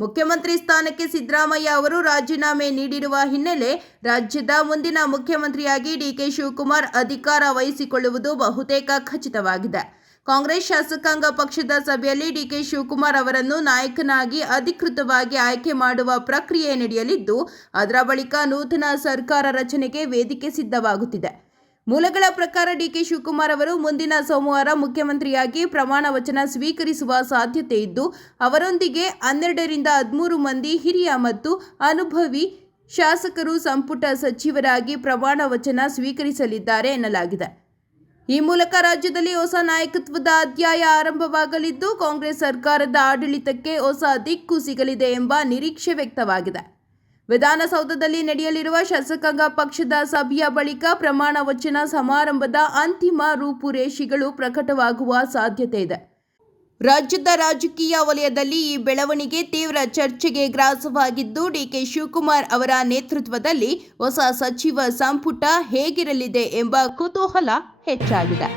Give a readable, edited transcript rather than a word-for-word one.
ಮುಖ್ಯಮಂತ್ರಿ ಸ್ಥಾನಕ್ಕೆ ಸಿದ್ದರಾಮಯ್ಯ ಅವರು ರಾಜೀನಾಮೆ ನೀಡಿರುವ ಹಿನ್ನೆಲೆ ರಾಜ್ಯದ ಮುಂದಿನ ಮುಖ್ಯಮಂತ್ರಿಯಾಗಿ ಡಿಕೆ ಶಿವಕುಮಾರ್ ಅಧಿಕಾರ ವಹಿಸಿಕೊಳ್ಳುವುದು ಬಹುತೇಕ ಖಚಿತವಾಗಿದೆ. ಕಾಂಗ್ರೆಸ್ ಶಾಸಕಾಂಗ ಪಕ್ಷದ ಸಭೆಯಲ್ಲಿ ಡಿಕೆ ಶಿವಕುಮಾರ್ ಅವರನ್ನು ನಾಯಕನಾಗಿ ಅಧಿಕೃತವಾಗಿ ಆಯ್ಕೆ ಮಾಡುವ ಪ್ರಕ್ರಿಯೆ ನಡೆಯಲಿದ್ದು, ಅದರ ಬಳಿಕ ನೂತನ ಸರ್ಕಾರ ರಚನೆಗೆ ವೇದಿಕೆ ಸಿದ್ಧವಾಗುತ್ತಿದೆ. ಮೂಲಗಳ ಪ್ರಕಾರ ಡಿಕೆ ಶಿವಕುಮಾರ್ ಅವರು ಮುಂದಿನ ಸೋಮವಾರ ಮುಖ್ಯಮಂತ್ರಿಯಾಗಿ ಪ್ರಮಾಣ ವಚನ ಸ್ವೀಕರಿಸುವ ಸಾಧ್ಯತೆ ಇದ್ದು, ಅವರೊಂದಿಗೆ 12 ರಿಂದ 13 ಮಂದಿ ಹಿರಿಯ ಮತ್ತು ಅನುಭವಿ ಶಾಸಕರು ಸಂಪುಟ ಸಚಿವರಾಗಿ ಪ್ರಮಾಣ ವಚನ ಸ್ವೀಕರಿಸಲಿದ್ದಾರೆ ಎನ್ನಲಾಗಿದೆ. ಈ ಮೂಲಕ ರಾಜ್ಯದಲ್ಲಿ ಹೊಸ ನಾಯಕತ್ವದ ಅಧ್ಯಾಯ ಆರಂಭವಾಗಲಿದ್ದು, ಕಾಂಗ್ರೆಸ್ ಸರ್ಕಾರದ ಆಡಳಿತಕ್ಕೆ ಹೊಸ ದಿಕ್ಕು ಸಿಗಲಿದೆ ಎಂಬ ನಿರೀಕ್ಷೆ ವ್ಯಕ್ತವಾಗಿದೆ. ವಿಧಾನಸೌಧದಲ್ಲಿ ನಡೆಯಲಿರುವ ಶಾಸಕಾಂಗ ಪಕ್ಷದ ಸಭೆಯ ಬಳಿಕ ಪ್ರಮಾಣ ವಚನ ಸಮಾರಂಭದ ಅಂತಿಮ ರೂಪುರೇಷೆಗಳು ಪ್ರಕಟವಾಗುವ ಸಾಧ್ಯತೆ ಇದೆ. ರಾಜ್ಯದ ರಾಜಕೀಯ ವಲಯದಲ್ಲಿ ಈ ಬೆಳವಣಿಗೆ ತೀವ್ರ ಚರ್ಚೆಗೆ ಗ್ರಾಸವಾಗಿದ್ದು, ಡಿಕೆ ಶಿವಕುಮಾರ್ ಅವರ ನೇತೃತ್ವದಲ್ಲಿ ಹೊಸ ಸಚಿವ ಸಂಪುಟ ಹೇಗಿರಲಿದೆ ಎಂಬ ಕುತೂಹಲ ಹೆಚ್ಚಾಗಿದೆ.